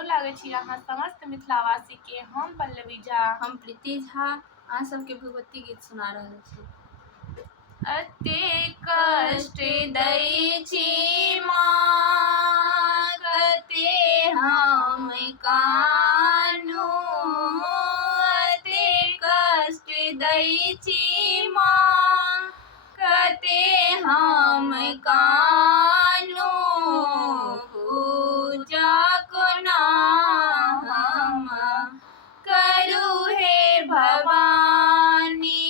गोर लागै छी अहाँ समस्त मिथिलावासी के। हम पल्लवी झा, हम प्रीति झा अहाँ सबके भगवती गीत सुना रहल छी। अते कष्ट दै छी माँ, कते हम कानू। अते कष्ट दै छी माँ, कते हम कानू। पूजा कोना हम करू हे भवानी,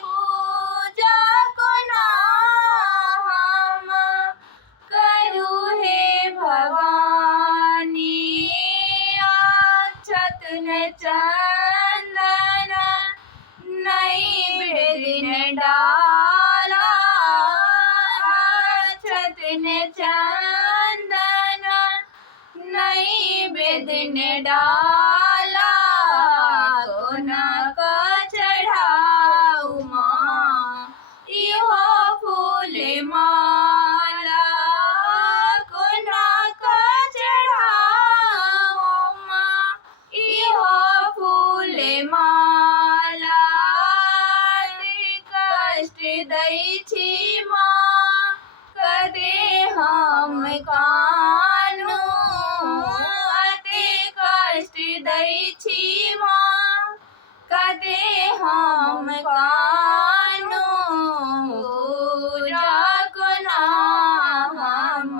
पूजा कोना हम करू हे भवानी। अक्षत ने चंदन नैवेद्य डाला, अक्षत ने चंदन नैवेद्य डाला। कोना का चढ़ाऊ माँ इहो फूल माला, कोना का चढ़ाऊ माँ इहो फूल माला। कष्ट दै छी माँ, कते हम कानू। अते कष्ट दै छी माँ, कते हम कानू। पूजा कोना हम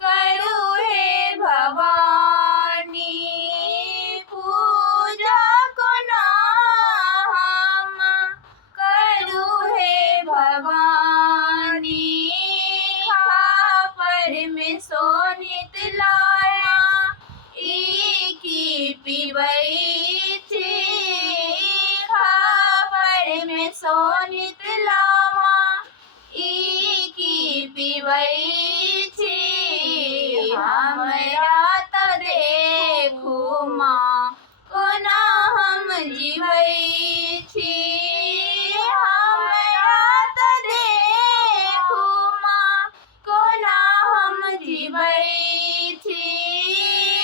करू हे भवानी, पूजा कोना हम करू हे भवानी। खापर में सोनित लाया ई की पीबै छी, खापर में सोनित लावा ई की पीबै छी। हमरा त देखू माँ कोना हम जीवै छी, हमरा त देखू माँ कोना हम जीवै छी।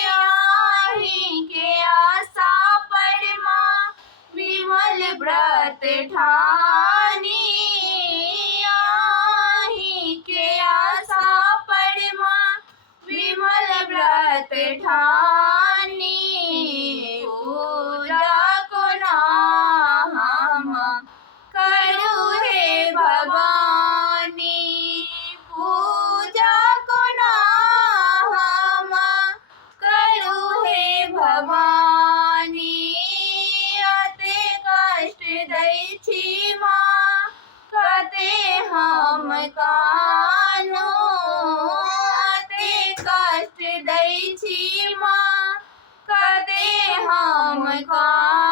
आही के आशा पर माँ विमल व्रत ठानी, आही के आशा पर माँ विमल व्रत ठानी। पूजा कोना हम करू हे भवानी, पूजा कोना हम करू हे भवानी। अते कष्ट दै छी माँ, कते हम कानू। अते कष्ट दै छी माँ, कते हम कानू।